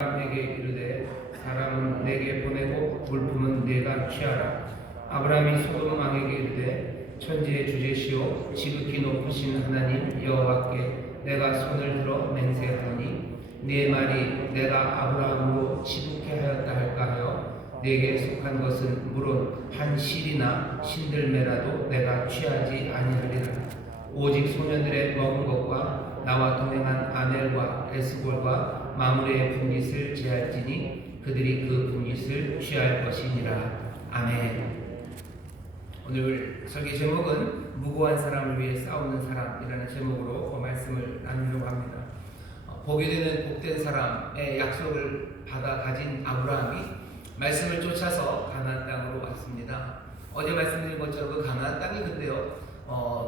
내게 이르되 사람은 내게 보내고 물품은 내가 취하라. 아브라함이 소돔 왕에게 이르되 천지의 주제시오 지극히 높으신 하나님 여호와께 내가 손을 들어 맹세하노니 네 말이 내가 아브라함으로 지극히 하였다 할까 하여 내게 속한 것은 물론 한 실이나 신들매라도 내가 취하지 아니하리라. 오직 소년들의 먹은 것과 나와 동행한 아넬과 에스골과 마므레의 분깃을 제할지니 그들이 그 분깃을 취할 것이니라. 아멘. 오늘 설교 제목은 무고한 사람을 위해 싸우는 사람이라는 제목으로 말씀을 나누려고 합니다. 보게 되는 복된 사람의 약속을 받아 가진 아브라함이 말씀을 쫓아서 가나안 땅으로 왔습니다. 어제 말씀드린 것처럼 그 가나안 땅이 근데요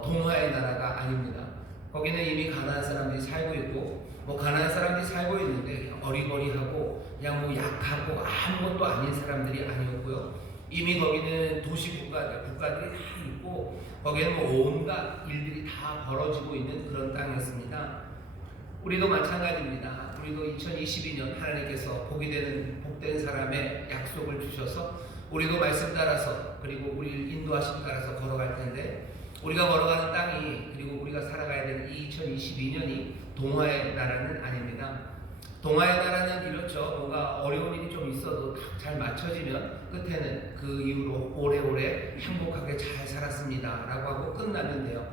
동화의 나라가 아닙니다. 거기는 이미 가나안 사람들이 살고 있고 가나안 사람들이 살고 있는데 그냥 어리버리하고 그냥 약하고 아무것도 아닌 사람들이 아니었고요. 이미 거기는 도시 국가들이 다 있고 거기에는 온갖 일들이 다 벌어지고 있는 그런 땅이었습니다. 우리도 마찬가지입니다. 우리도 2022년 하나님께서 보게 되는 복된 사람의 약속을 주셔서 우리도 말씀 따라서 그리고 우리를 인도하심 따라서 걸어갈 텐데 우리가 걸어가는 땅이 그리고 우리가 살아가야 되는 2022년이 동화의 나라는 아닙니다. 동화의 나라는 이렇죠. 뭔가 어려운 일이 좀 있어도 잘 맞춰지면 끝에는 그 이후로 오래오래 행복하게 잘 살았습니다 라고 하고 끝나면 돼요.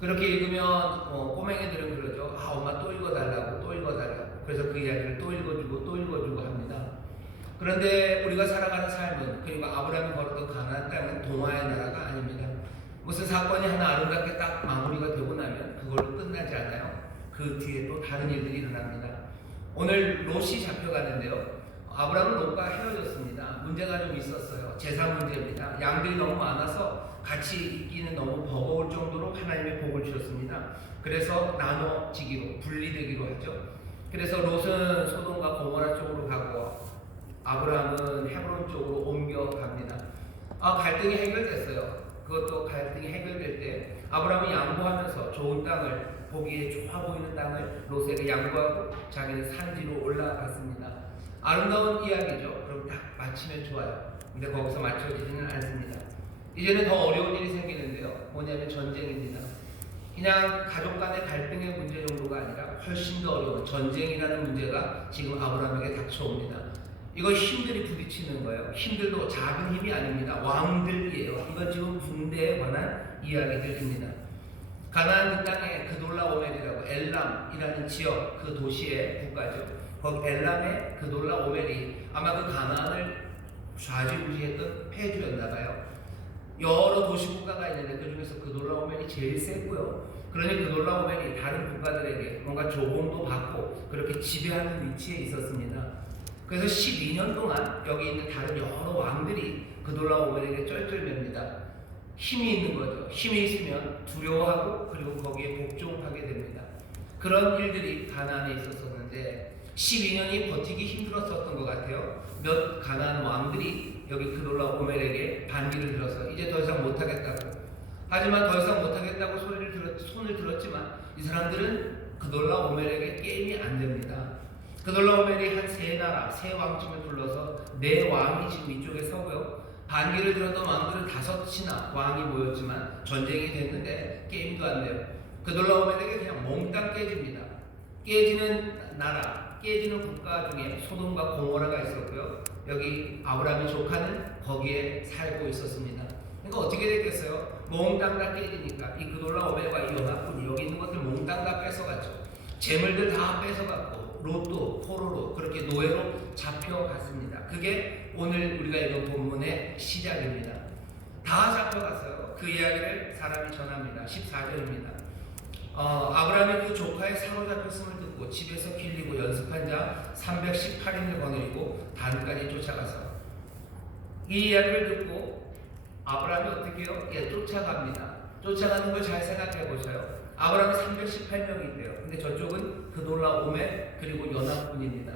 그렇게 읽으면 꼬맹이들은 그러죠. 엄마 또 읽어달라고 또 읽어달라고. 그래서 그 이야기를 또 읽어주고 또 읽어주고 합니다. 그런데 우리가 살아가는 삶은 그리고 아브라함이 걸었던 가나안 땅은 동화의 나라가 아닙니다. 무슨 사건이 하나 아름답게 딱 마무리가 되고 나면 그걸로 끝나지 않아요. 그 뒤에 또 다른 일들이 일어납니다. 오늘 롯이 잡혀가는데요. 아브라함은 롯과 헤어졌습니다. 문제가 좀 있었어요. 재산 문제입니다. 양들이 너무 많아서 같이 있기는 너무 버거울 정도로 하나님의 복을 주셨습니다. 그래서 나눠지기로 분리되기로 하죠. 그래서 롯은 소돔과 고모라 쪽으로 가고 아브라함은 헤브론 쪽으로 옮겨갑니다. 갈등이 해결됐어요. 그것도 갈등이 해결될 때 아브라함이 양보하면서 좋은 땅을 보기에 좋아 보이는 땅을 롯에게 양보하고 자기는 산지로 올라갔습니다. 아름다운 이야기죠. 그럼 딱 마치면 좋아요. 근데 거기서 맞춰지지는 않습니다. 이제는 더 어려운 일이 생기는데요. 뭐냐면 전쟁입니다. 그냥 가족 간의 갈등의 문제 정도가 아니라 훨씬 더 어려운 전쟁이라는 문제가 지금 아브라함에게 닥쳐옵니다. 이거 힘들이 부딪히는 거예요. 힘들도 작은 힘이 아닙니다. 왕들이에요. 이건 지금 군대에 관한 이야기들입니다. 가나안 그 땅에 그돌라오멜이라고 엘람이라는 지역 그 도시의 국가죠. 거기 엘람의 그돌라오멜이 아마 그 가나안을 좌지우지했던 패주였나봐요. 여러 도시 국가가 있는데 그 중에서 그돌라오멜이 제일 세고요. 그러니 그돌라오멜이 다른 국가들에게 뭔가 조공도 받고 그렇게 지배하는 위치에 있었습니다. 그래서 12년 동안 여기 있는 다른 여러 왕들이 그돌라오멜에게 쩔쩔맵니다. 힘이 있는 거죠. 힘이 있으면 두려워하고 그리고 거기에 복종하게 됩니다. 그런 일들이 가나안에 있었었는데 12년이 버티기 힘들었었던 것 같아요. 몇 가나안 왕들이 여기 그돌라오멜에게 반기를 들어서 이제 더 이상 못하겠다고. 하지만 더 이상 못하겠다고 손을 들었지만 이 사람들은 그돌라오멜에게 게임이 안 됩니다. 그돌라오멜이 한 세 나라, 세 왕쯤을 불러서 네 왕이 지금 이쪽에 서고요. 반기를 들었던 왕들은 5이나 왕이 모였지만 전쟁이 됐는데 게임도 안 돼요. 그돌라오멜에게 그냥 몽땅 깨집니다. 깨지는 나라, 깨지는 국가 중에 소돔과 고모라가 있었고요. 여기 아브라함의 조카는 거기에 살고 있었습니다. 그러니까 어떻게 됐겠어요? 몽땅 다 깨지니까 이 그돌라오멜과 이 연합군이 여기 있는 것들 몽땅 다 뺏어갔죠. 재물들 다 뺏어갔고 롯도 포로로 그렇게 노예로 잡혀갔습니다. 그게 오늘 우리가 읽은 본문의 시작입니다. 다 잡혀갔어요. 그 이야기를 사람이 전합니다. 14절입니다. 아브라함이 그 조카의 사로잡혔음을 듣고 집에서 길리고 연습한 자 318인을 거느리고 단까지 쫓아가서 이 이야기를 듣고 아브라함이 어떻게 해요? 쫓아갑니다. 쫓아가는 걸 잘 생각해 보세요. 아브라함이 318명인데요. 근데 저쪽은 그돌라오멜 그리고 연합군입니다.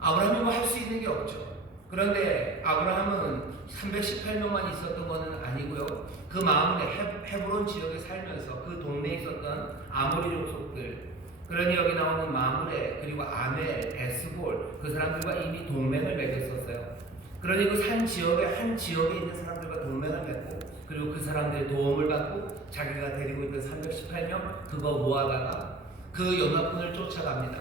아브라함이 뭐 할 수 있는 게 없죠. 그런데 아브라함은 318명만 있었던 것은 아니고요. 그 마음에 헤브론 지역에 살면서 그 동네에 있었던 아모리 족속들 그러니 여기 나오는 마므레 그리고 아멜, 에스볼 그 사람들과 이미 동맹을 맺었었어요. 그러니 그 산 지역에 한 지역에 있는 사람들과 동맹을 맺고 그리고 그 사람들의 도움을 받고 자기가 데리고 있던 318명 그거 모아다가 그 연합군을 쫓아갑니다.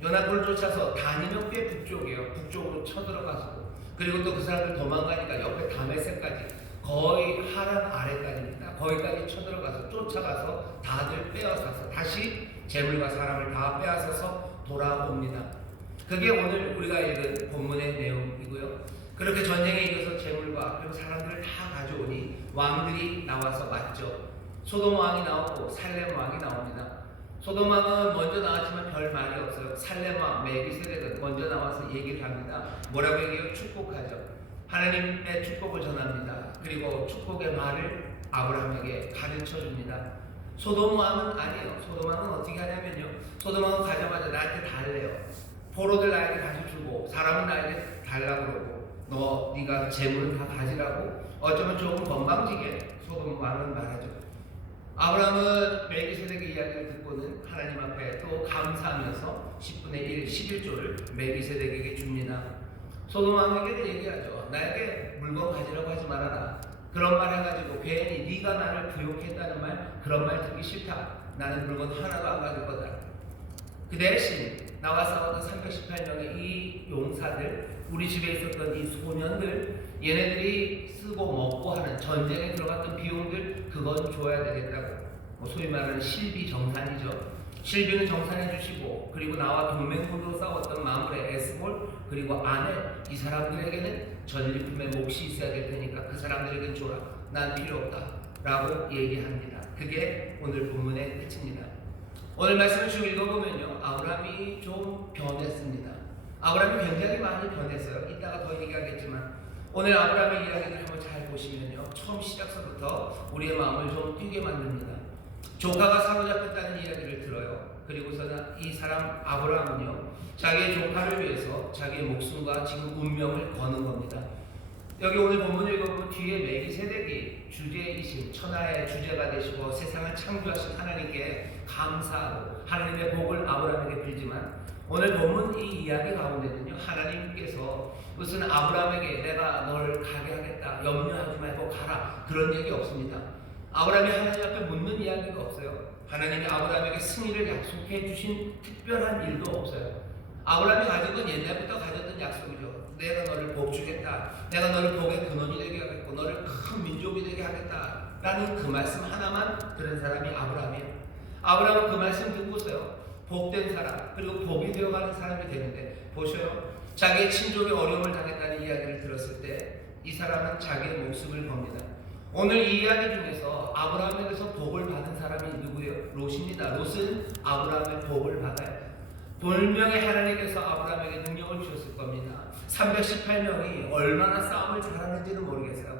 연합군을 쫓아서 다니면 꽤 북쪽이에요. 북쪽으로 쳐들어가서 그리고 또 그 사람들 도망가니까 옆에 다메섹까지 거의 하란 아래까지입니다. 거기까지 쳐들어가서 쫓아가서 다들 빼앗아서 다시 재물과 사람을 다 빼앗아서 돌아옵니다. 그게 오늘 우리가 읽은 본문의 내용이고요. 그렇게 전쟁에 이겨서 재물과 그리고 사람들을 다 가져오니 왕들이 나와서 맞죠. 소돔 왕이 나오고 살렘 왕이 나옵니다. 소돔 왕은 먼저 나왔지만 별 말이 없어요. 살렘 왕 멜기세덱은 먼저 나와서 얘기를 합니다. 뭐라고 얘기해요? 축복하죠. 하나님의 축복을 전합니다. 그리고 축복의 말을 아브라함에게 가르쳐 줍니다. 소돔 왕은 아니에요. 소돔 왕은 어떻게 하냐면요. 소돔 왕은 가자마자 나한테 달래요. 포로들 나에게 다시 주고 사람은 나에게 달라고 그러고 네가 재물을 다 가지라고 어쩌면 조금 건방지게 소돔 왕은 말하죠. 아브라함은 멜기세덱의 이야기를 듣고는 하나님 앞에 또 감사하면서 10분의 1, 11조를 멜기세덱에게 줍니다. 소돔 왕에게는 얘기하죠. 나에게 물건 가지라고 하지 말아라. 그런 말 해가지고 괜히 네가 나를 부욕했다는 말 그런 말 듣기 싫다. 나는 물건 하나도 안 가질 거다. 그 대신 나와 싸웠던 318명의 이 용사들 우리 집에 있었던 이 소년들 얘네들이 쓰고 먹고 하는 전쟁에 들어갔던 비용들 그건 줘야 되겠다고 소위 말하는 실비 정산이죠. 실비는 정산해 주시고 그리고 나와 동맹군으로 싸웠던 마므레, 에스볼 그리고 아넬 이 사람들에게는 전리품의 몫이 있어야 될 테니까 그 사람들에게는 줘라. 난 필요 없다 라고 얘기합니다. 그게 오늘 본문의 끝입니다. 오늘 말씀을 쭉 읽어보면요. 아브라함이 좀 변했습니다. 아브라함이 굉장히 많이 변했어요. 이따가 더 얘기하겠지만 오늘 아브라함의 이야기를 한번 잘 보시면요. 처음 시작서부터 우리의 마음을 좀 뛰게 만듭니다. 조카가 사로잡혔다는 이야기를 들어요. 그리고서는 이 사람 아브라함은요. 자기의 조카를 위해서 자기의 목숨과 지금 운명을 거는 겁니다. 여기 오늘 본문을 읽어보면 뒤에 멜기세덱이 주제이신 천하의 주제가 되시고 세상을 창조하신 하나님께 감사하고 하나님의 복을 아브라함에게 빌지만 오늘 본문 이 이야기 가운데는요. 하나님께서 무슨 아브라함에게 내가 널 가게 하겠다 염려하지 말고 가라 그런 얘기 없습니다. 아브라함이 하나님 앞에 묻는 이야기가 없어요. 하나님이 아브라함에게 승리를 약속해 주신 특별한 일도 없어요. 아브라함이 가진 건 옛날부터 가졌던 약속이죠. 내가 너를 복주겠다. 내가 너를 복의 근원이 되게 하겠고 너를 큰 민족이 되게 하겠다 라는 그 말씀 하나만 들은 사람이 아브라함이에요. 아브라함은 그 말씀 듣고서요. 복된 사람 그리고 복이 되어가는 사람이 되는데 보셔요. 자기의 친족이 어려움을 당했다는 이야기를 들었을 때 이 사람은 자기의 목숨을 겁니다. 오늘 이 이야기 중에서 아브라함에게서 복을 받은 사람이 누구예요? 롯입니다. 롯은 아브라함의 복을 받아요. 분명히 하나님께서 아브라함에게 능력을 주셨을 겁니다. 318명이 얼마나 싸움을 잘하는지는 모르겠어요.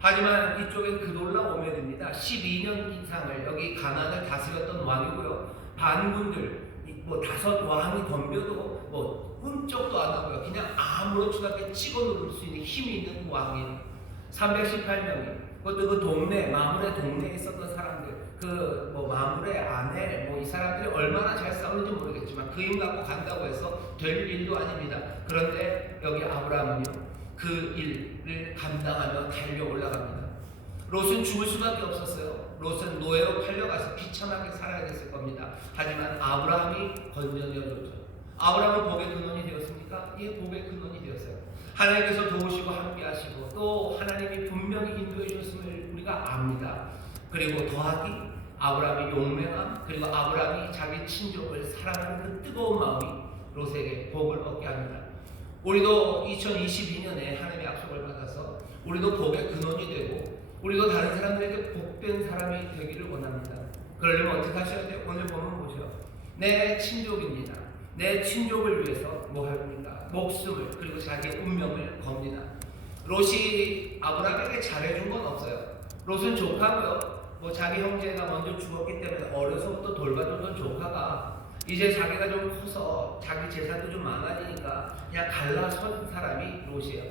하지만 이쪽엔 그돌라 오멜입니다. 12년 이상을 여기 가나안을 다스렸던 왕이고요. 반군들 다섯 왕이 덤벼도 흠쩍도 안 하고요. 그냥 아무렇지도 않게 찍어 누를 수 있는 힘이 있는 왕이에요. 318명이 그것도 그 동네 마므레 동네에 있었던 사람들 마므레 아넬 이 사람들이 얼마나 잘 싸우는지 모르겠지만 그 힘 갖고 간다고 해서 될 일도 아닙니다. 그런데 여기 아브라함은요 그 일을 감당하며 달려 올라갑니다. 롯은 죽을 수밖에 없었어요. 롯은 노예로 팔려가서 비참하게 살아야 됐을 겁니다. 하지만 아브라함이 건져내어줬죠. 아브라함은 복의 근원이 되었습니까? 예, 복의 근원이 되었어요. 하나님께서 도우시고 함께 하시고 또 하나님이 분명히 인도해 주셨음을 우리가 압니다. 그리고 더하기 아브라함이 용맹함 그리고 아브라함이 자기 친족을 사랑하는 그 뜨거운 마음이 롯에게 복을 얻게 합니다. 우리도 2022년에 하나님의 약속을 받아서 우리도 복의 근원이 되고 우리도 다른 사람들에게 복된 사람이 되기를 원합니다. 그러려면 어떻게 하셔야 돼요? 오늘 보면 보죠. 내 친족입니다. 내 친족을 위해서 뭐 합니까? 목숨을 그리고 자기의 운명을 겁니다. 롯이 아브라함에게 잘해준 건 없어요. 롯은 조카고요. 자기 형제가 먼저 죽었기 때문에 어려서부터 돌봐줬던 조카가 이제 자기가 좀 커서 자기 재산도 좀 많아지니까 그냥 갈라선 사람이 롯이에요.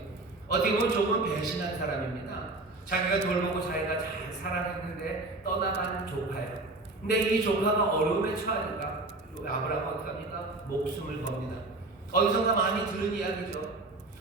어떻게 보면 조금 배신한 사람입니다. 자기가 돌보고 자기가 잘 살아냈는데 떠나가는 조카예요. 근데 이 조카가 어려움에 처하니까 아브라함은 어떻게 합니까? 목숨을 겁니다. 어디선가 많이 들은 이야기죠.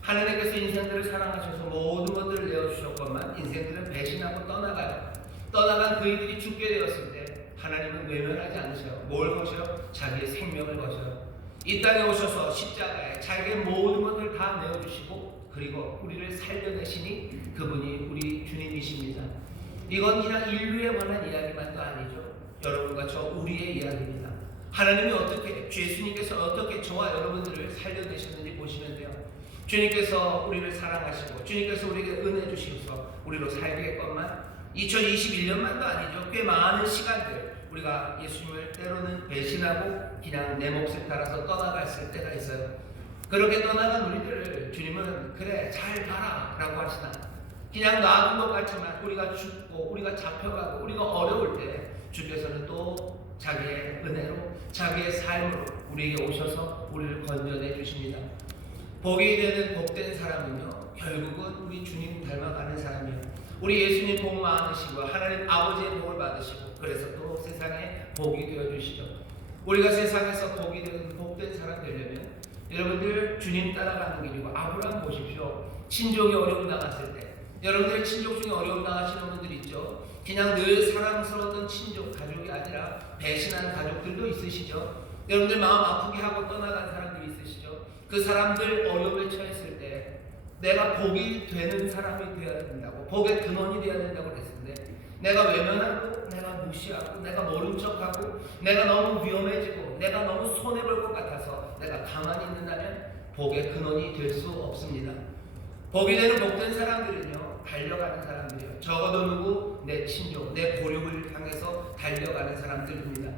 하나님께서 인생들을 사랑하셔서 모든 것들을 내어주셨건만 인생들은 배신하고 떠나가요. 떠나간 그이들이 죽게 되었을 때 하나님은 외면하지 않으셔요. 뭘 거셔요? 자기의 생명을 거셔요. 이 땅에 오셔서 십자가에 자기의 모든 것을 다 내어주시고 그리고 우리를 살려내시니 그분이 우리 주님이십니다. 이건 그냥 인류에 관한 이야기만도 아니죠. 여러분과 저 우리의 이야기입니다. 하나님이 어떻게, 예수님께서 어떻게 저와 여러분들을 살려내셨는지 보시면 돼요. 주님께서 우리를 사랑하시고 주님께서 우리에게 은혜 주시면서 우리로 살게했건만 2021년만도 아니죠. 꽤 많은 시간들 우리가 예수님을 때로는 배신하고 그냥 내 몫을 따라서 떠나갔을 때가 있어요. 그렇게 떠나간 우리들을 주님은 그래 잘 가라 라고 하시나 그냥 놔둔 것 같지만 우리가 죽고 우리가 잡혀가고 우리가 어려울 때 주께서는 또 자기의 은혜로 자기의 삶으로 우리에게 오셔서 우리를 건져내 주십니다. 복이 되는 복된 사람은요 결국은 우리 주님 닮아가는 사람이에요. 우리 예수님 복 많으시고 하나님 아버지의 복을 받으시고 그래서 또 세상에 복이 되어주시죠. 우리가 세상에서 복이 되는 복된 사람 되려면 여러분들 주님 따라가는 길이고 아브라함 보십시오. 친족이 어려움 당했을 때 여러분들의 친족 중에 어려움 당하시는 분들 있죠. 그냥 늘 사랑스러웠던 친족 가족이 아니라 배신하는 가족들도 있으시죠. 여러분들 마음 아프게 하고 떠나간 사람들이 있으시죠. 그 사람들 어려움에 처했을 때 내가 복이 되는 사람이 되어야 된다고 복의 근원이 되어야 된다고 그랬는데 내가 외면하고 내가 무시하고 내가 모른 척하고 내가 너무 위험해지고 내가 너무 손해볼 것 같아서 내가 가만히 있는다면 복의 근원이 될 수 없습니다. 복이 되는 복된 사람들은요 달려가는 사람들이에요. 적어도 누구? 내 친족, 내 보육을 향해서 달려가는 사람들입니다.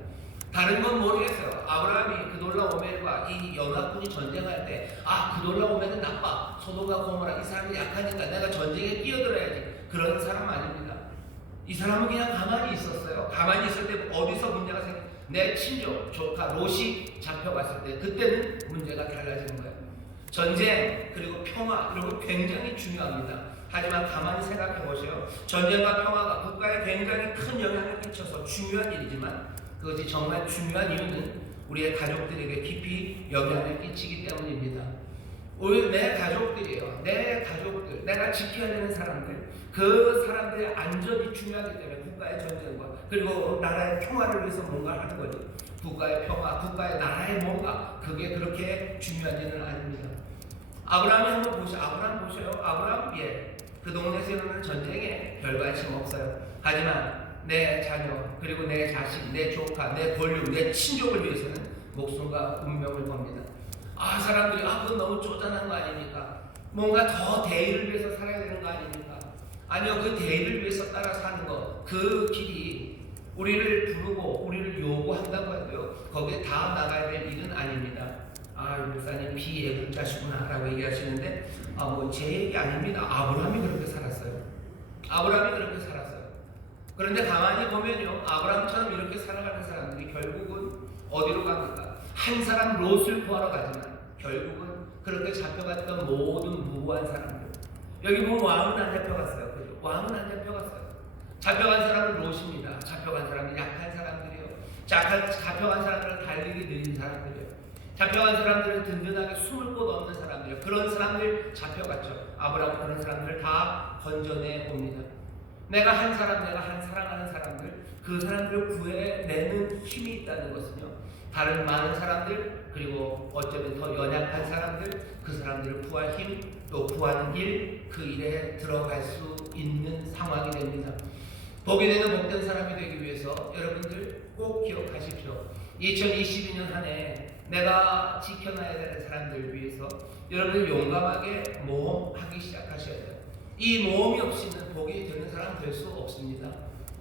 다른 건 모르겠어요. 아브라함이 그돌라 오멜과 이 연합군이 전쟁할 때 그돌라 오멜은 나빠, 소돔과 고모라 이 사람이 약하니까 내가 전쟁에 뛰어들어야지 그런 사람 아닙니다. 이 사람은 그냥 가만히 있었어요. 가만히 있을 때 어디서 문제가 내 친족, 조카 롯이 잡혀갔을 때 그때는 문제가 달라지는 거예요. 전쟁 그리고 평화 이런 거 굉장히 중요합니다. 하지만 가만히 생각해 보세요. 전쟁과 평화가 국가에 굉장히 큰 영향을 끼쳐서 중요한 일이지만 그것이 정말 중요한 이유는 우리의 가족들에게 깊이 영향을 끼치기 때문입니다. 오히려 내 가족들이에요. 내 가족들, 내가 지켜야 되는 사람들, 그 사람들의 안전이 중요하기 때문에 국가의 전쟁과 그리고 나라의 평화를 위해서 뭔가 하는 거죠. 국가의 평화, 국가의 나라의 뭔가 그게 그렇게 중요한 일은 아닙니다. 아브라함이 한번 보세요. 아브라함 보셔요. 아브라함 그 동네에서 일어나는 전쟁에 별 관심 없어요. 하지만 내 자녀 그리고 내 자식, 내 조카, 내 권력, 내 친족을 위해서는 목숨과 운명을 겁니다. 사람들이 그건 너무 쪼잔한 거 아닙니까? 뭔가 더 대의를 위해서 살아야 되는 거 아닙니까? 아니요, 그 대의를 위해서 따라 사는 것, 그 길이 우리를 부르고 우리를 요구한다고 해도요 거기에 다 나가야 될 일은 아닙니다. 목사님 비애국자시구나 라고 얘기하시는데 제 얘기 아닙니다. 아브라함이 그렇게 살았어요. 아브라함이 그렇게 살았어요. 그런데 가만히 보면요 아브라함처럼 이렇게 살아가는 사람들이 결국은 어디로 갑니까? 한 사람 롯을 구하러 가지만 결국은 그렇게 잡혀갔던 모든 무고한 사람들 여기 보면 왕은 안 잡혀갔어요. 그죠? 왕은 안 잡혀갔어요. 잡혀간 사람은 롯입니다. 잡혀간 사람은 약한 사람들이요. 잡혀간 사람들은 달리기 느린 사람들이요. 잡혀간 사람들은 든든하게 숨을 곳 없는 사람들이요. 그런 사람들 잡혀갔죠. 아브라함은 그런 사람들을 다 건져내 옵니다. 내가 한 사랑하는 사람들, 그 사람들을 구해내는 힘이 있다는 것은요 다른 많은 사람들 그리고 어쩌면 더 연약한 사람들 그 사람들을 구할 힘 또 구하는 일 그 일에 들어갈 수 있는 상황이 됩니다. 복이 되는 복된 사람이 되기 위해서 여러분들 꼭 기억하십시오. 2022년 한 해 내가 지켜놔야 되는 사람들을 위해서 여러분들 용감하게 모험하기 시작하셔야 돼요. 이 모험이 없이는 복이 되는 사람 될 수 없습니다.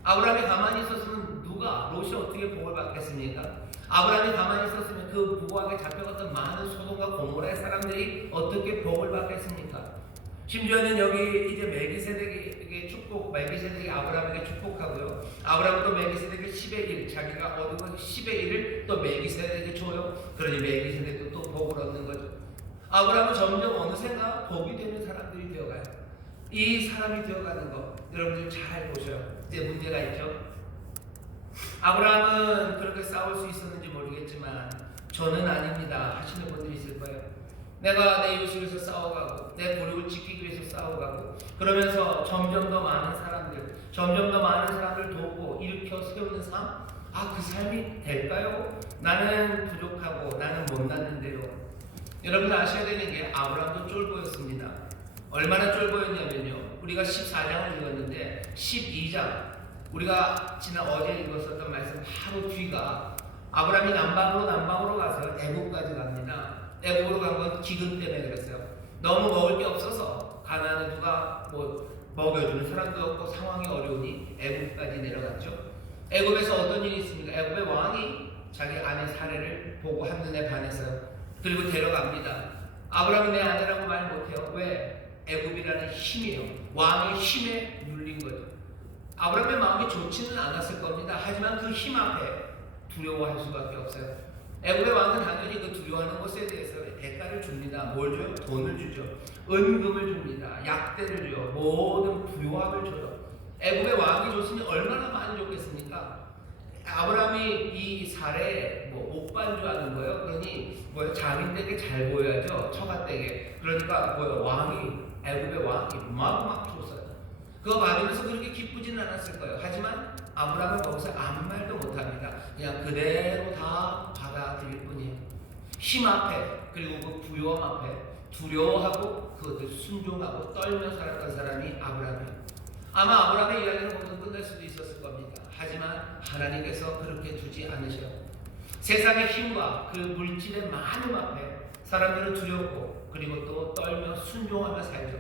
아브라함이 가만히 있었으면 롯이 어떻게 복을 받겠습니까? 아브라함이 가만히 있었으면 그 무고하게 잡혀갔던 많은 소돔과 고모라의 사람들이 어떻게 복을 받겠습니까? 심지어는 여기 이제 멜기세덱에게 멜기세덱이 아브라함에게 축복하고요. 아브라함은 또 멜기세덱에게 10의 1, 자기가 얻은 것 10의 1을 또 멜기세덱에게 줘요. 그러니 멜기세덱도 또 복을 얻는 거죠. 아브라함은 점점 어느샌가 복이 되는 사람들이 되어가요. 이 사람이 되어가는 거 여러분들 잘 보셔요. 이제 문제가 있죠. 아브라함은 그렇게 싸울 수 있었는지 모르겠지만 저는 아닙니다 하시는 분들이 있을 거예요. 내가 내 이웃을 위해서 싸워가고 내 고륙을 지키기 위해서 싸워가고 그러면서 점점 더 많은 사람들 돕고 일으켜 세우는 삶? 그 삶이 될까요? 나는 부족하고 나는 못났는데요. 여러분 아셔야 되는 게 아브라함도 쫄보였습니다. 얼마나 쫄보였냐면요, 우리가 14장을 읽었는데 12장 우리가 지난 어제 읽었었던 말씀 바로 뒤가 아브라함이 남방으로 가서 애굽까지 갑니다. 애굽으로 간 건 기근 때문에 그랬어요. 너무 먹을 게 없어서 가나안에 누가 먹여주는 사람도 없고 상황이 어려우니 애굽까지 내려갔죠. 애굽에서 어떤 일이 있습니까? 애굽의 왕이 자기 아내 사례를 보고 한눈에 반했어요. 그리고 데려갑니다. 아브라함은 내 아내라고 말 못해요. 왜? 애굽이라는 힘이에요. 왕의 힘에 눌린 거죠. 아브라함의 마음이 좋지는 않았을 겁니다. 하지만 그 힘 앞에 두려워할 수밖에 없어요. 애굽의 왕은 당연히 그 두려워하는 것에 대해서 대가를 줍니다. 뭘 줘요? 돈을 주죠. 은금을 줍니다. 약대를 줘요. 모든 부요함을 줘요. 애굽의 왕이 줬으니 얼마나 많이 줬겠습니까? 아브라함이 이 사례에 옥반주하는 거예요. 그러니 장인되게 잘 보여야죠. 처가되게. 그러니까 애굽의 왕이 막 줬어요. 그거 받으면서 그렇게 기쁘지는 않았을 거예요. 하지만 아브라함은 거기서 아무 말도 못합니다. 그냥 그대로 다 받아들일 뿐이에요. 힘 앞에 그리고 그 부요함 앞에 두려워하고 그것을 순종하고 떨며 살았던 사람이 아브라함이에요. 아마 아브라함의 이야기는 거기서 끝날 수도 있었을 겁니다. 하지만 하나님께서 그렇게 두지 않으셔요. 세상의 힘과 그 물질의 많음 앞에 사람들은 두렵고 그리고 또 떨며 순종하며 살죠.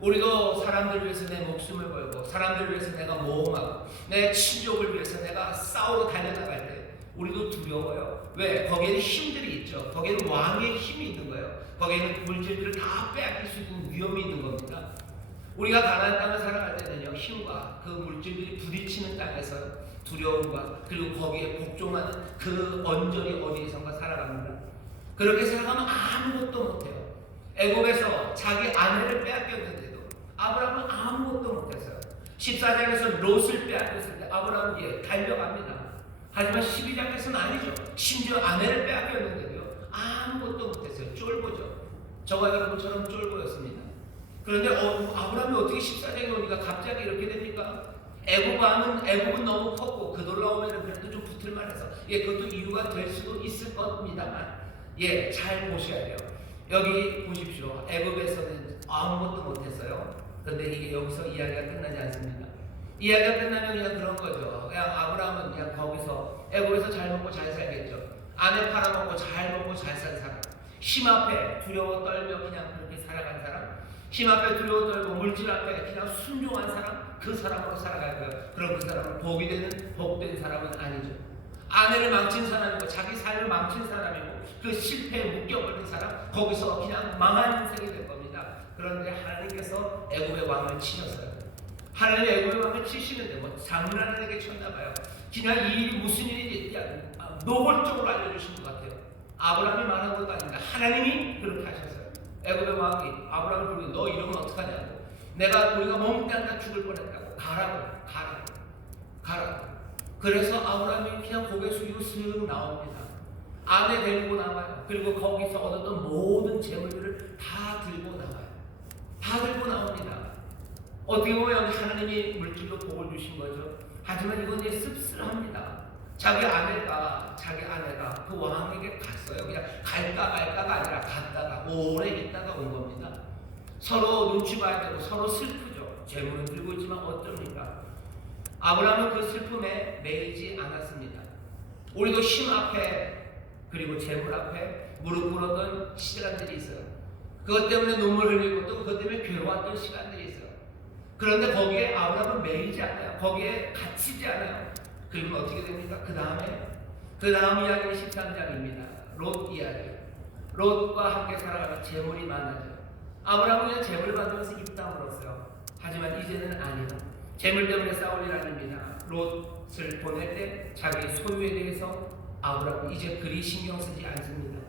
우리도 사람들을 위해서 내 목숨을 걸고 사람들을 위해서 내가 모험하고 내 친족을 위해서 내가 싸우러 달려나갈 때 우리도 두려워요. 왜? 거기에는 힘들이 있죠. 거기에는 왕의 힘이 있는 거예요. 거기에는 물질들을 다 빼앗길 수 있는 위험이 있는 겁니다. 우리가 가나안 땅을 살아갈 때는요, 힘과 그 물질들이 부딪히는 땅에서 두려움과 그리고 거기에 복종하는 그 언저리 어디에선가 살아갑니다. 그렇게 살아가면 아무것도 못해요. 애굽에서 자기 아내를 빼앗겼는데도 아브라함은 아무것도 못했어요. 14장에서 롯을 빼앗겼을 때 아브라함은 달려갑니다. 하지만 12장에서는 아니죠. 심지어 아내를 빼앗겼는데도요, 아무것도 못했어요. 쫄보죠. 저와 여러분처럼 쫄보였습니다. 그런데 아브라함이 어떻게 14장에 오니까 갑자기 이렇게 됩니까? 애굽은 너무 컸고 그 돌아오면 그래도 좀 붙을만해서 그것도 이유가 될 수도 있을 겁니다만 잘 보셔야 돼요. 여기 보십시오. 애굽에서는 아무것도 못했어요. 그런데 이게 여기서 이야기가 끝나지 않습니다. 이야기가 끝나면 그냥 그런 거죠. 그냥 아브라함은 그냥 거기서 애굽에서 잘 먹고 잘 살겠죠. 아내 팔아먹고 잘 먹고 잘 산 사람, 힘 앞에 두려워 떨며 그냥 그렇게 살아간 사람, 힘 앞에 두려워 떨고 물질 앞에 그냥 순종한 사람, 그 사람으로 살아갈 거예요. 그럼 그 사람은 복이 되는 복된 사람은 아니죠. 아내를 망친 사람이고 자기 삶을 망친 사람이고 그 실패에 묶여버린 사람, 거기서 그냥 망한 인생이 될 겁니다. 그런데 하나님께서 애굽의 왕을 치셨어요. 하나님이 애굽의 왕을 치시는데 장난하게 쳤나봐요. 그냥 이 일이 무슨 일인지 노골적으로 알려주신 것 같아요. 아브라함이 말한 것도 아닙니다. 하나님이 그렇게 하셨어요. 애굽의 왕이 아브라함을 부르고 너 이러면 어떡하냐고, 우리가 몽땅 다 죽을 뻔했다고, 가라고. 그래서 아브라함이 그냥 고개 숙이고 슥 나옵니다. 아내 데리고 나와요. 그리고 거기서 얻었던 모든 재물들을 다 들고 나와요. 다 들고 나옵니다. 어떻게 보면 하나님이 물질로 복을 주신 거죠. 하지만 이건 씁쓸합니다. 자기 아내가 그 왕에게 갔어요. 그냥 갈까 말까가 아니라 갔다가 오래 있다가 온 겁니다. 서로 눈치 봐야 되고 서로 슬프죠. 재물은 들고 있지만 어쩝니까? 아브라함은 그 슬픔에 매이지 않았습니다. 우리도 힘 앞에 그리고 재물 앞에 무릎 꿇었던 시간들이 있어요. 그것 때문에 눈물 흘리고 또 그것 때문에 괴로웠던 시간들이 있어요. 그런데 거기에 아브라함은 매이지 않아요. 거기에 갇히지 않아요. 그러면 어떻게 됩니까? 그 다음 이야기는 13장입니다. 롯 이야기. 롯과 함께 살아가면 재물이 많아져. 아브라함은 그냥 재물을 받으면서 입 다물었어요. 하지만 이제는 아니에요. 재물 때문에 싸울 일 아닙니다. 롯을 보낼 때 자기 소유에 대해서 아브라함은 이제 그리 신경 쓰지 않습니다.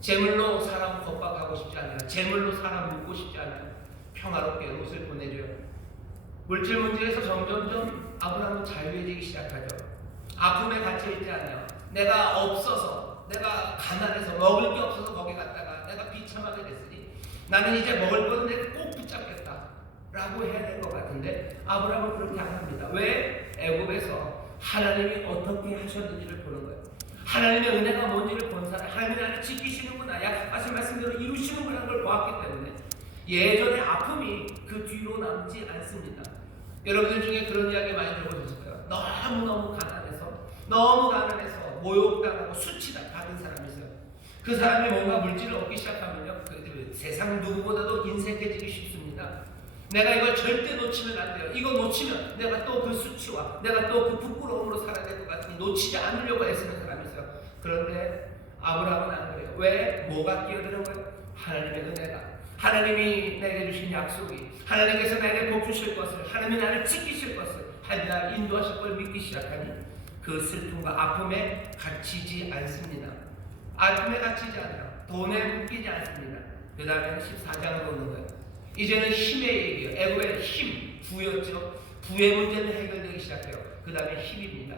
재물로 사람 겁박하고 싶지 않아요. 재물로 사람 묻고 싶지 않아요. 평화롭게 롯을 보내줘요. 물질 문제에서 점점점 아브라함은 자유해지기 시작하죠. 아픔에 갇혀 있지 않아요. 내가 없어서, 내가 가난해서 먹을 게 없어서 거기 갔다가 내가 비참하게 됐으니 나는 이제 먹을 거는 내가 꼭 붙잡겠다 라고 해야 될 것 같은데 아브라함은 그렇게 안 합니다. 왜? 애굽에서 하나님이 어떻게 하셨는지를 보는 거예요. 하나님의 은혜가 뭔지를 본 사람, 하나님이 나를 지키시는구나, 약속하신 말씀대로 이루시는구나 걸 보았기 때문에 예전의 아픔이 그 뒤로 남지 않습니다. 여러분들 중에 그런 이야기 많이 들어보셨을 거예요. 너무너무 가난해서 모욕당하고 수치받은 사람이 있어요. 그 사람이 뭔가 물질을 얻기 시작하면요, 그 세상 누구보다도 인색해지기 쉽습니다. 내가 이걸 절대 놓치면 안 돼요. 이거 놓치면 내가 또 그 수치와 내가 또 그 부끄러움으로 살아야 될 것 같으니 놓치지 않으려고 애쓰는 사람이 있어요. 그런데 아브라함은 안 그래요. 왜? 뭐가 끼어드는 거예요? 하나님의 은혜가, 하나님이 내게 주신 약속이, 하나님께서 나에게 복 주실 것을, 하나님이 나를 지키실 것을, 하나님이 나를 인도하실 걸 믿기 시작하니 그 슬픔과 아픔에 갇히지 않습니다. 아픔에 갇히지 않아요. 돈에 묶이지 않습니다. 그 다음에는 14장으로 오는 거예요. 이제는 힘의 얘기예요. 애굽의 힘, 부였죠. 부의 문제는 해결되기 시작해요. 그 다음에 힘입니다.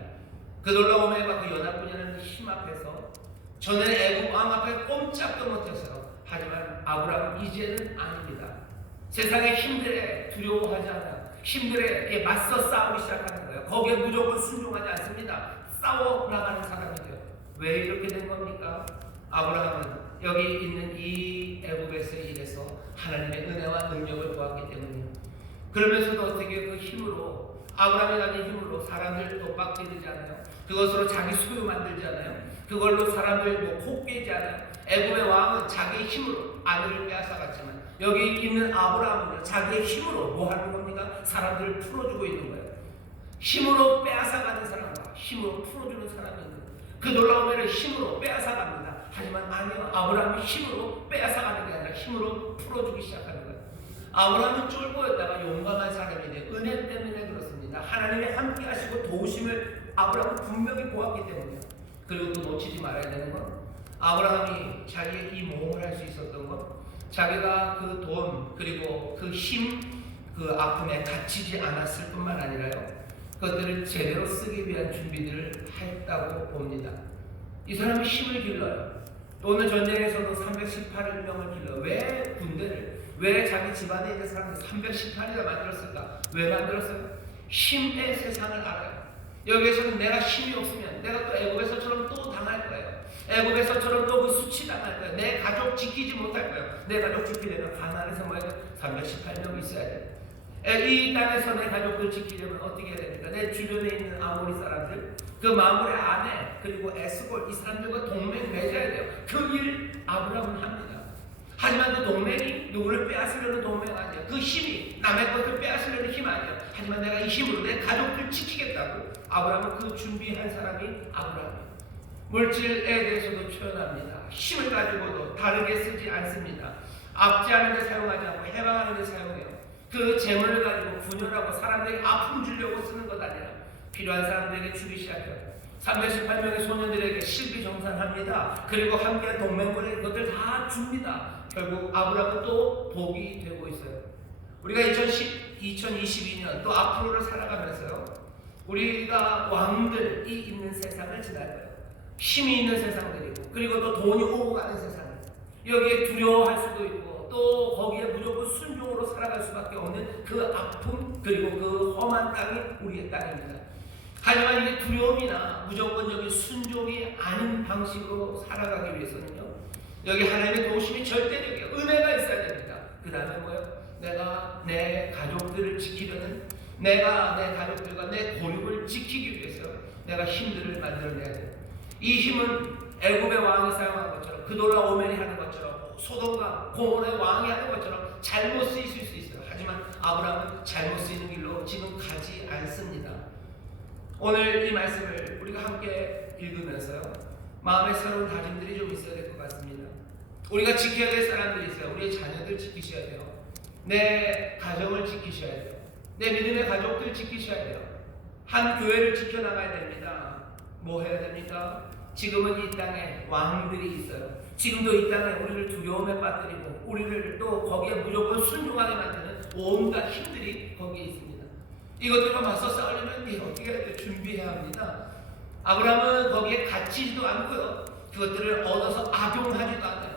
그 놀라움과 그 연합군이라는 힘 앞에서 저는 애굽 왕 앞에 꼼짝도 못했어요. 하지만 아브라함은 이제는 아닙니다. 세상의 힘들에 두려워하지 않아요. 힘들에 맞서 싸우기 시작하는 거예요. 거기에 무조건 순종하지 않습니다. 싸워 나가는 사람이 돼요. 왜 이렇게 된 겁니까? 아브라함은 여기 있는 이 애굽에서의 일에서 하나님의 은혜와 능력을 보았기 때문이에요. 그러면서도 어떻게 그 힘으로, 아브라함이 가진 힘으로 사람들 핍박지르지 않아요. 그것으로 자기 소유 만들지 않아요. 그걸로 사람들 코 깨지 않아요. 애굽의 왕은 자기의 힘으로 아들을 빼앗아갔지만 여기 있는 아브라함은요, 자기의 힘으로 뭐 하는 겁니까? 사람들을 풀어주고 있는 거예요. 힘으로 빼앗아가는 사람과 힘으로 풀어주는 사람이 있는 거예요. 그 놀라운 애를 힘으로 빼앗아갑니다. 하지만 아니요, 아브라함이 힘으로 빼앗아가는 게 아니라 힘으로 풀어주기 시작하는 거예요. 아브라함은 쫄보였다가 용감한 사람이 돼요. 은혜 때문에 그렇습니다. 하나님이 함께 하시고 도우심을 아브라함은 분명히 보았기 때문에. 그리고 또 놓치지 말아야 되는 건, 아브라함이 자기의 이 모험을 할 수 있었던 것, 자기가 그 돈 그리고 그 힘, 그 아픔에 갇히지 않았을 뿐만 아니라요, 그것들을 제대로 쓰기 위한 준비들을 했다고 봅니다. 이 사람이 힘을 길러요. 오늘 전쟁에서도 318명을 길러. 왜 군대를, 왜 자기 집안에 있는 사람들 318이나 만들었을까? 왜 만들었어요? 힘의 세상을 알아요. 여기에서는 내가 힘이 없으면 내가 또 애굽에서처럼 또 당할 거예요. 애굽에서처럼 또 그 수치 당할 거예요. 내 가족 지키지 못할 거예요. 내 가족 지키려면 가나안에서 뭐예요? 318명 있어야 돼요. 이 땅에서 내 가족들 지키려면 어떻게 해야 됩니까? 내 주변에 있는 아모리 사람들, 그 마물의 아내, 그리고 에스골, 이 사람들과 동맹 맺어야 돼요. 그 일 아브라함은 합니다. 하지만 그 동맹이 누구를 빼앗으려는 동맹 아니에요. 그 힘이 남의 것을 빼앗으려는 힘 아니에요. 하지만 내가 이 힘으로 내 가족들 지키겠다고 아브라함은 그 준비한 사람이 아브라함이에요. 물질에 대해서도 표현합니다. 힘을 가지고도 다르게 쓰지 않습니다. 압제하는 데 사용하지 않고 해방하는 데 사용해요. 그 재물을 가지고 분열하고 사람들에게 아픔 주려고 쓰는 것 아니라 필요한 사람들에게 주기 시작해요. 318명의 소년들에게 실비정산합니다. 그리고 함께한 동맹군의 것들 다 줍니다. 결국 아브라함은 또 복이 되고 있어요. 우리가 2022년 또 앞으로를 살아가면서요, 우리가 왕들이 있는 세상을 지날 거예요. 힘이 있는 세상들이고, 그리고 또 돈이 오고 가는 세상이에요. 여기에 두려워할 수도 있고, 또 거기에 무조건 순종으로 살아갈 수밖에 없는 그 아픔, 그리고 그 험한 땅이 우리의 땅입니다. 하지만 이게 두려움이나 무조건적인 순종이 아닌 방식으로 살아가기 위해서는요, 여기 하나님의 도우심이 절대적이에요. 은혜가 있어야 됩니다. 그 다음에 뭐예요? 내가 내 가족들을 지키려는, 내가 내 가족들과 내 고육을 지키기 위해서 내가 힘들을 만들어내야 돼요. 이 힘은 애굽의 왕이 사용한 것처럼, 그돌라 오멜이 하는 것처럼, 소돔과 고모라의 왕이 하는 것처럼 잘못 쓰이실 수 있어요. 하지만 아브라함은 잘못 쓰이는 길로 지금 가지 않습니다. 오늘 이 말씀을 우리가 함께 읽으면서요, 마음의 새로운 다짐들이 좀 있어야 될 것 같습니다. 우리가 지켜야 될 사람들이 있어요. 우리의 자녀들 지키셔야 돼요. 내 가정을 지키셔야 돼요. 내 믿음의 가족들 지키셔야 돼요. 한 교회를 지켜나가야 됩니다. 뭐 해야 됩니까? 지금은 이 땅에 왕들이 있어요. 지금도 이 땅에 우리를 두려움에 빠뜨리고 우리를 또 거기에 무조건 순종하게 만드는 온갖 힘들이 거기에 있습니다. 이것들과 맞서 싸우려면 어떻게 해야 돼? 준비해야 합니다. 아브라함은 거기에 갇히지도 않고요. 그것들을 얻어서 악용하지도 않아요.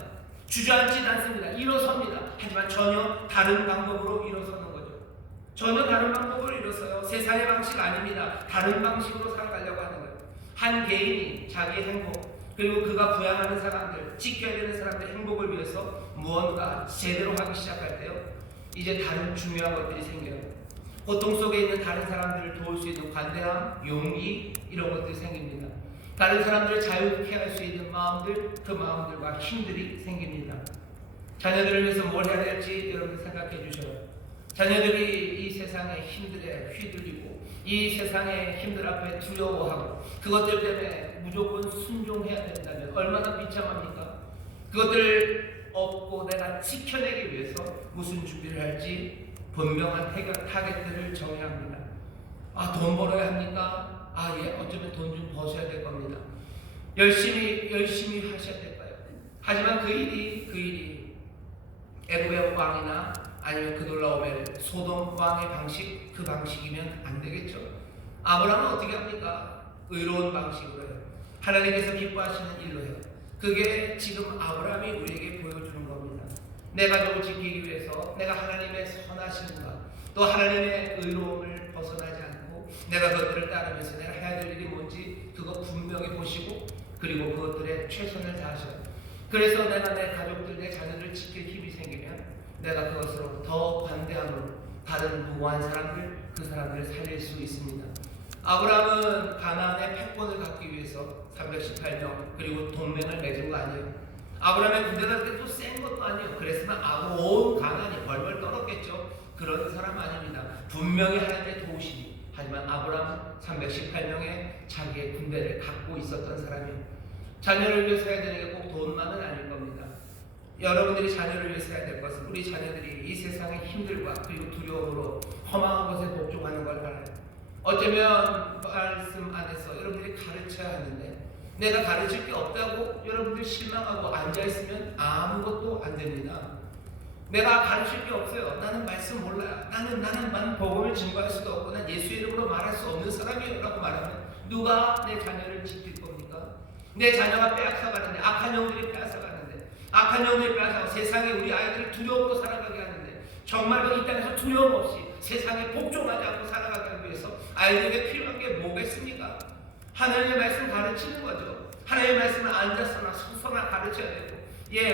주저앉지도 않습니다. 일어섭니다. 하지만 전혀 다른 방법으로 일어서는 거죠. 전혀 다른 방법으로 일어서요. 세상의 방식 아닙니다. 다른 방식으로 살아가려고 하는 거예요. 한 개인이 자기의 행복, 그리고 그가 부양하는 사람들, 지켜야 되는 사람들의 행복을 위해서 무언가 제대로 하기 시작할 때요, 이제 다른 중요한 것들이 생겨요. 고통 속에 있는 다른 사람들을 도울 수 있는 관대함, 용기, 이런 것들이 생깁니다. 다른 사람들을 자유롭게 할 수 있는 마음들, 그 마음들과 힘들이 생깁니다. 자녀들을 위해서 뭘 해야 될지 여러분 생각해 주셔요. 자녀들이 이 세상의 힘들에 휘둘리고 이 세상의 힘들 앞에 두려워하고 그것들 때문에 무조건 순종해야 된다면 얼마나 비참합니까? 그것들을 얻고 내가 지켜내기 위해서 무슨 준비를 할지 분명한 타겟들을 정해야 합니다. 돈 벌어야 합니까? 어쩌면 돈 좀 버셔야 될 겁니다. 열심히 하셔야 될 거예요. 하지만 그 일이 애굽의 왕이나 아니면 그돌라오멜 소돔 왕의 방식, 그 방식이면 안 되겠죠. 아브라함은 어떻게 합니까? 의로운 방식으로 해요. 하나님께서 기뻐하시는 일로 해요. 그게 지금 아브라함이 우리에게 보여주는 겁니다. 내 가족을 지키기 위해서 내가 하나님의 선하심과 또 하나님의 의로움을 벗어나지 않고 내가 그것들을 따르면서 내가 해야 될 일이 뭔지 그거 분명히 보시고 그리고 그것들에 최선을 다하셔요. 그래서 내가 내 가족들, 내 자녀를 지킬 힘이 생기면 내가 그것으로 더 관대함으로 다른 무고한 사람들, 그 사람들을 살릴 수 있습니다. 아브라함은 가나안의 패권을 갖기 위해서 318명 그리고 동맹을 맺은 거 아니에요. 아브라함의 군대가 그렇게 또 센 것도 아니에요. 그랬으면 온 가나안이 벌벌 떨었겠죠. 그런 사람 아닙니다. 분명히 하나님의 도우심이. 하지만 아브라함은 318명의 자기의 군대를 갖고 있었던 사람이에요. 자녀를 위해서 해야 되는 게 꼭 돈만은 아닐 겁니다. 여러분들이 자녀를 위해서 해야 될 것은 우리 자녀들이 이 세상의 힘들과 그리고 두려움으로 험한 것에 복종하는 걸 알아요. 어쩌면 말씀 안에서 여러분들이 가르쳐야 하는데 내가 가르칠 게 없다고 여러분들 실망하고 앉아있으면 아무것도 안 됩니다. 내가 가르칠 게 없어요. 나는 말씀 몰라요. 나는 복음을 증거할 수도 없고 난 예수 이름으로 말할 수 없는 사람이에요 라고 말하면 누가 내 자녀를 지킬 겁니까? 내 자녀가 빼앗아가는데 악한 영들이 빼앗아가는데 악한 영들이 빼앗아가고 세상에 우리 아이들을 두려움으로 살아가게 하는데 정말로 이 땅에서 두려움 없이 세상에 복종하지 않고 살아가기 위해서 아이들에게 필요한 게 뭐겠습니까? 하나님의 말씀 가르치는 거죠. 하나님의 말씀을 앉아서나 서서나 가르쳐야 되고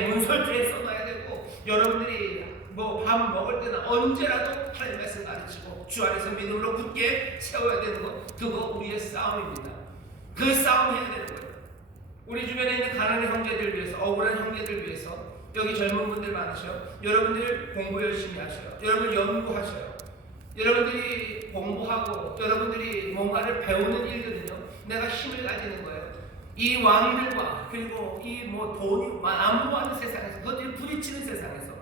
문설주에 써놔야 되고 여러분들이 밥 먹을 때나 언제라도 하나님의 말씀 가르치고 주 안에서 믿음으로 굳게 세워야 되는 것, 그거 우리의 싸움입니다. 그 싸움 해야 되는 거예요. 우리 주변에 있는 가난한 형제들 위해서, 억울한 형제들 위해서 여기 젊은 분들 많으셔요. 여러분들 공부 열심히 하셔요. 여러분 연구하셔요. 여러분들이 공부하고 여러분들이 뭔가를 배우는 일들은요, 내가 힘을 가지는 거예요. 이 왕들과 그리고 이 돈이 안보하는 세상에서, 그것들이 부딪히는 세상에서,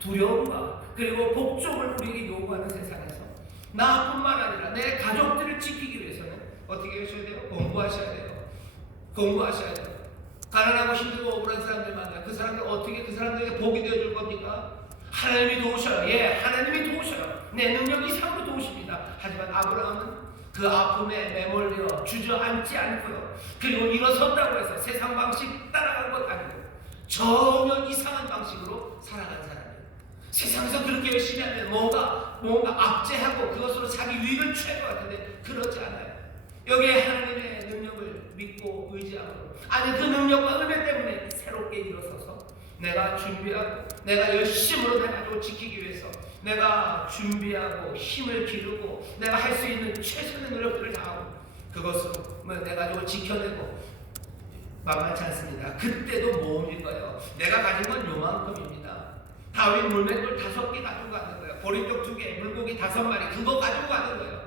두려움과 그리고 복종을 우리에게 요구하는 세상에서 나뿐만 아니라 내 가족들을 지키기 위해서는 어떻게 하셔야 돼요? 공부하셔야 돼요. 공부하셔야 돼요. 가난하고 힘들고 억울한 사람들 만나요. 그 사람들 어떻게 그 사람들에게 복이 되어줄 겁니까? 하나님이 도우셔요. 하나님이 도우셔요. 내 능력 이상으로 도우십니다. 하지만 아브라함은 그 아픔에 매몰되어 주저앉지 않고요. 그리고 일어섰다고 해서 세상 방식 따라간 것 아니고 전혀 이상한 방식으로 살아간 사람이에요. 세상에서 그렇게 열심히 하면 뭔가 압제하고 그것으로 자기 유익을 취할 것 같은데 그렇지 않아요. 여기에 하나님의 능력을 믿고 의지하고 그 능력과 은혜 때문에 새롭게 일어서서 내가 준비하고 내가 열심으로 내 가족을 지키기 위해서 내가 준비하고 힘을 기르고 내가 할 수 있는 최선의 노력들을 다하고 그것으로 내 가족을 지켜내고 만만치 않습니다. 그때도 모험일까요? 내가 가진 건 요만큼입니다. 다윗 물맷돌 5개 가지고 가는 거예요. 보리떡 2개, 물고기 5마리 그거 가지고 가는 거예요.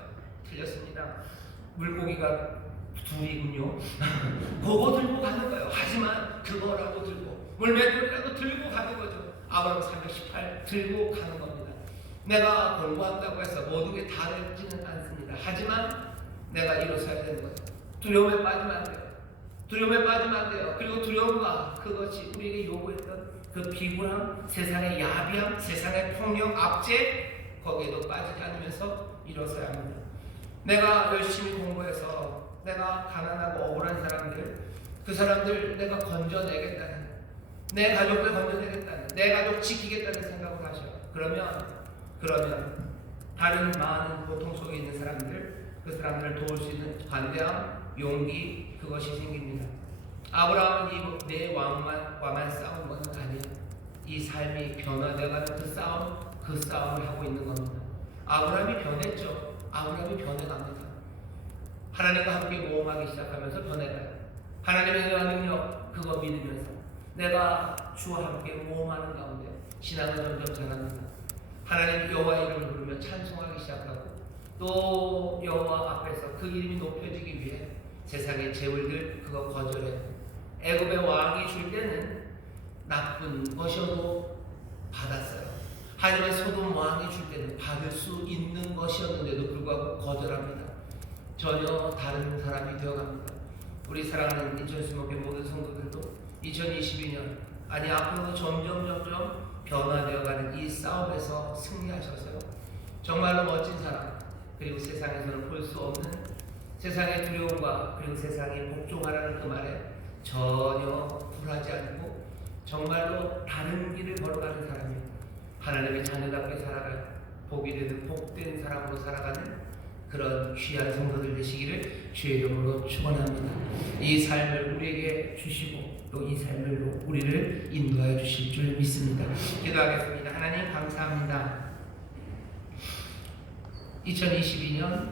틀렸습니다. 물고기가 2이군요. 그거 들고 가는 거예요. 하지만 그거라도 들고 물맷돌이라도 들고 가는 거죠. 아브라함 318 들고 가는 겁니다. 내가 공부한다고 해서 모든 게 다 되지는 않습니다. 하지만 내가 일어서야 되는 거죠. 두려움에 빠지면 안 돼요. 두려움에 빠지면 안 돼요. 그리고 두려움과 그것이 우리에게 요구했던 그 비굴함, 세상의 야비함, 세상의 폭력, 압제 거기에도 빠지지 않으면서 일어서야 합니다. 내가 열심히 공부해서 내가 가난하고 억울한 사람들, 그 사람들 내가 건져내겠다는, 내 가족을 건져내겠다는, 내 가족 지키겠다는 생각을 하셔요. 그러면 다른 많은 고통 속에 있는 사람들, 그 사람들을 도울 수 있는 관대함, 용기, 그것이 생깁니다. 아브라함은 내 왕만 싸운 것은 아니에요. 이 삶이 변화되어가는 그 싸움을 하고 있는 겁니다. 아브라함이 변했죠. 아브라함이 변해갑니다. 하나님과 함께 모험하기 시작하면서 변해가요. 하나님의 능력, 그거 믿으면서 내가 주와 함께 모험하는 가운데 신앙을 점점 자랍니다. 하나님 여호와 이름을 부르며 찬송하기 시작하고, 또 여호와 앞에서 그 이름이 높여지기 위해 세상의 재물들 그거 거절해요. 애굽의 왕이 줄 때는 나쁜 것이어도 받았어요. 하지만 소돔 왕이 줄 때는 받을 수 있는 것이었는데도 불구하고 거절합니다. 전혀 다른 사람이 되어갑니다. 우리 사랑하는 인천수목회 모든 성도들도 2022년, 아니 앞으로도 점점 변화되어가는 이 싸움에서 승리하셔서요, 정말로 멋진 사람, 그리고 세상에서는 볼 수 없는 세상의 두려움과 그리고 세상에 복종하라는 그 말에 전혀 굴하지 않고 정말로 다른 길을 걸어가는 사람이 하나님의 자녀답게 살아갈 복이 되는 복된 사람으로 살아가는 그런 귀한 성도들 되시기를 주의 이름으로 축원합니다. 이 삶을 우리에게 주시고 또 이 삶으로 우리를 인도하여 주실 줄 믿습니다. 기도하겠습니다. 하나님 감사합니다. 2022년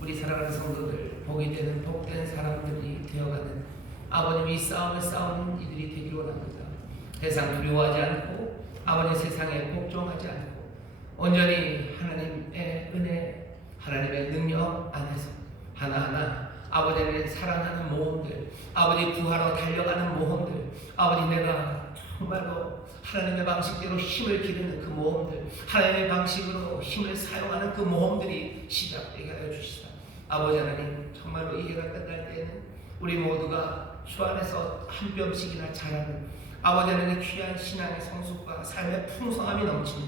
우리 사랑하는 성도들, 복이 되는 복된 사람들이 되어가는 아버님, 이 싸움을 싸우는 이들이 되기를 원합니다. 세상 두려워하지 않고 아버님 세상에 복종하지 않고 온전히 하나님의 은혜, 하나님의 능력 안에서 하나하나 아버지를 사랑하는 모험들, 아버지 구하러 달려가는 모험들, 아버지 내가 정말로 하나님의 방식대로 힘을 기르는 그 모험들, 하나님의 방식으로 힘을 사용하는 그 모험들이 시작되게 하여 주시다. 아버지 하나님, 정말로 이 해가 끝날 때는 우리 모두가 주 안에서 한 뼘씩이나 자라는 아버지 하나님의 귀한 신앙의 성숙과 삶의 풍성함이 넘치는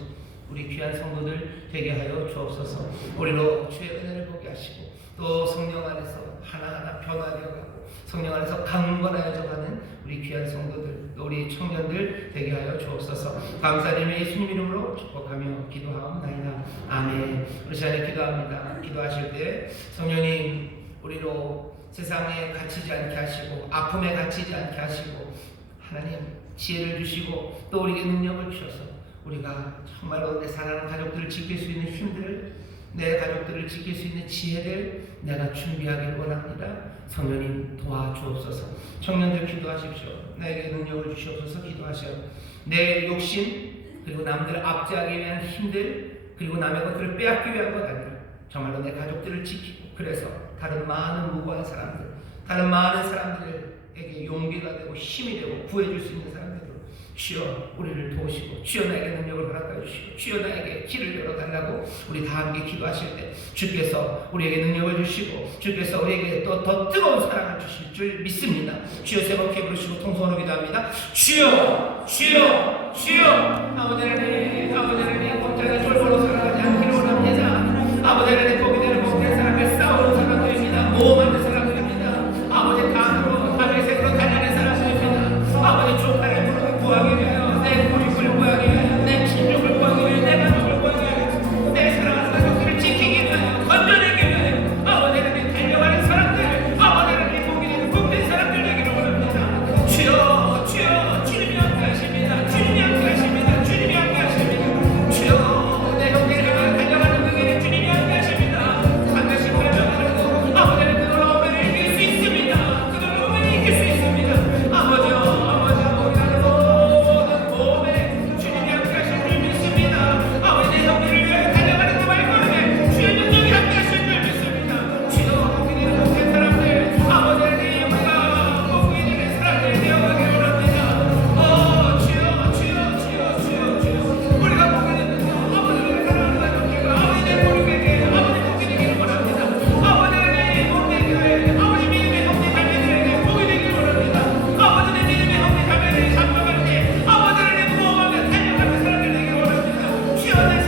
우리 귀한 성도들 되게 하여 주옵소서. 우리로 주의 은혜를 보게 하시고 또 성령 안에서 하나하나 변화되어가고 성령 안에서 강건하여져가는 우리 귀한 성도들, 또 우리 청년들 되게 하여 주옵소서. 감사드리며 예수님 이름으로 축복하며 기도하옵나이다. 아멘. 우리 시간에 기도합니다. 기도하실 때 성령님 우리로 세상에 갇히지 않게 하시고 아픔에 갇히지 않게 하시고 하나님 지혜를 주시고 또 우리에게 능력을 주셔서 우리가 정말로 내 사랑하는 가족들을 지킬 수 있는 힘들, 내 가족들을 지킬 수 있는 지혜를 내가 준비하길 원합니다. 성령님 도와주옵소서. 청년들 기도하십시오. 나에게 능력을 주시옵소서. 기도하셔요. 내 욕심 그리고 남들을 압제하기 위한 힘들 그리고 남의 것들을 빼앗기 위한 것 아니라 정말로 내 가족들을 지키고 그래서 다른 많은 무고한 사람들, 다른 많은 사람들에게 용기가 되고 힘이 되고 구해줄 수 있는 사람들, 주여 우리를 도우시고 주여 나에게 능력을 허락하여 주시고 주여 나에게 길을 열어달라고 우리 다 함께 기도하실 때 주께서 우리에게 능력을 주시고 주께서 우리에게 또 더 뜨거운 사랑을 주실 줄 믿습니다. 주여 세 번 부르시고 통성으로 기도합니다. 주여 주여 주여. 아버지 하나님, 아버지 하나님, 걱정에 쫄보로 살아가지 않기를 원합니다. 아버지 하나님, 복이 되는 복된 사람을 싸우는 사람들입니다. 모험하는 사람들입니다. 아버지 강으로 담의 색으로 달려는 사람들입니다. 아버지 조카를 구하기 위하여, 내 고집을 구하기 위하여, 내 친족을 구하기 위하여, 내 가족을 구하기 위하여, 내 사랑하는 가족들을 지키기 위하여, 건져내기 위하여 아버지 하나님 달려가는 사람들, 아버지 하나님 복이 되는 복된 사람들 되기를 원합니다. 주여 주여, 주님이 함께 하십니다. 주님이 함께 하십니다. 주님이 함께 하십니다. 주여 내 형제를 달려가는 그 길에 주님이 함께 하십니다. 반드시 달려가고 아버지 하나님 그들 오면을 이길 수 있습니다. 그들 오면을 이길 수 있습니다. 아버지여 주여 내